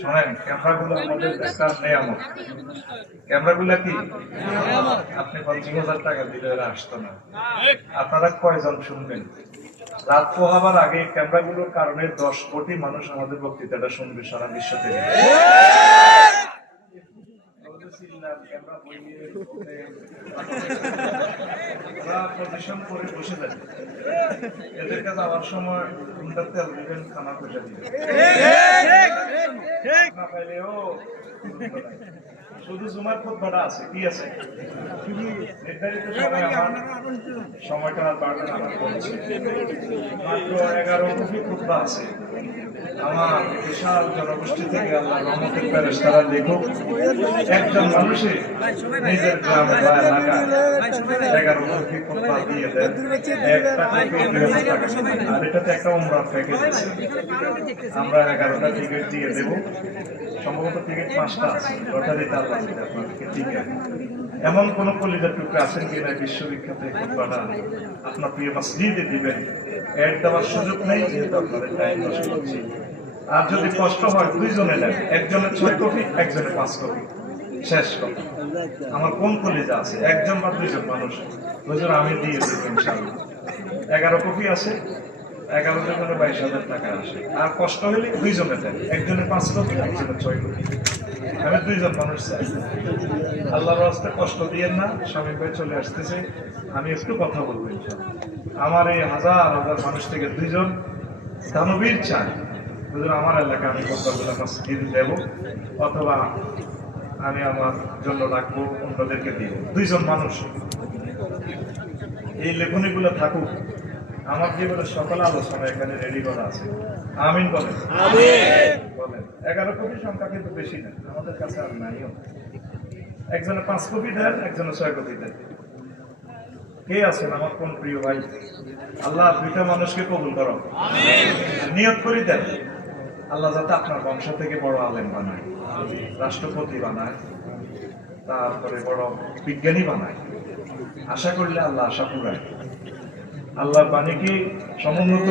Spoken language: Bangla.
শোনেন, ক্যামেরাগুলো আমাদের একটা নেয়ামত। ক্যামেরাগুলো কি আপনি 50,000 টাকা দিলে এরা আসতো না। আপনারা কয়জন শুনবেন? রাত পোহাবার আগে ক্যামেরাগুলোর কারণে 10 কোটি মানুষ আমাদের বক্তৃতাটা শুনবে সারা বিশ্ব থেকে। পজিশন করে বসে থাকে, এদেরকে যাওয়ার সময় তেল দিবেন, খানা পয়সা দিবেন না পাইলেও শুধু জুমার খুতবাটা আছে, কি আছে নির্ধারিত সময়। আমার সময়টা বাড়বে, আমার বলছে মাত্র 11 কপি খুতবা আছে। আমার বিশাল জনগোষ্ঠী থেকে আল্লাহ রহমতের ফেরেশতারা দেখুক, একজন মানুষে নিজের গ্রাম বা এলাকায় 11 কপি খুতবা দিয়ে দেন, একটা কপি 2,000 টাকা। আর এটাতে একটা উমরার প্যাকেজ আছে। আমরা 11টা টিকিট দিয়ে দেবো, সম্ভবত টিকিট 5টা আছে, লটারিতে আল্লাহ দিতে আপনাদেরকে টিকিট। এমন কোন কলিজার টুকরা আছেন কিনা বিশ্ববিখ্যাত খুতবাটা আপনার প্রিয় মসজিদে দিবেন? এড দেওয়ার সুযোগ নেই, যেহেতু আপনাদের টাইম নষ্ট হচ্ছে। আর যদি কষ্ট হয়, 2 জনে নেন, একজনের 6 কপি, একজনের 5 কপি, শেষ কথা। আমার কোন কলিজা আছে? একজন বা 2 জন মানুষ হুজুর আমি দিয়ে দেবো ইনশাআল্লাহ। 11 কপি আছে, 11 জনের 22,000 টাকা আসে। আর কষ্ট হলে 2 জনে দেন, একজনের 5 কপি, একজনের 6 কপি। আমি 2 জন মানুষ চাই। আল্লাহর রাস্তায় কষ্ট দিয়েন না। স্বামী ভাই চলে আসতেছে, আমি একটু কথা বলবো ইনশাআল্লাহ। আমার এই হাজার হাজার মানুষ থেকে 2 জন দানবীর চাই হুজুর, আমার এলাকা আমি কতগুলো মসজিদ দেব, অথবা আমি আমার জন্য রাখবো, অন্যদেরকে দিব। 2 জন মানুষ এই লেখনীগুলো থাকুক। আমার জীবনে সকল আলোচনা এখানে রেডি করা আছে। আমিন বলেন। বলেন 11 কোটি সংখ্যা কিন্তু বেশি না, আমাদের কাছে আর নাইও। একজনে 5 কোটি দেন, একজনে 6 কোটি দেন। কে আছেন আমার কোন প্রিয় ভাই? আল্লাহ 2টা মানুষকে কবুল করো, নিয়ত করে দেন আল্লাহ যাতে আপনার বংশ থেকে বড় আলেম বানায়, রাষ্ট্রপতি বানায়, তারপরে বড় বিজ্ঞানী বানায়। আশা করলে আল্লাহ আশা পুরায়। আল্লাহর বাণীকে সমুন্নত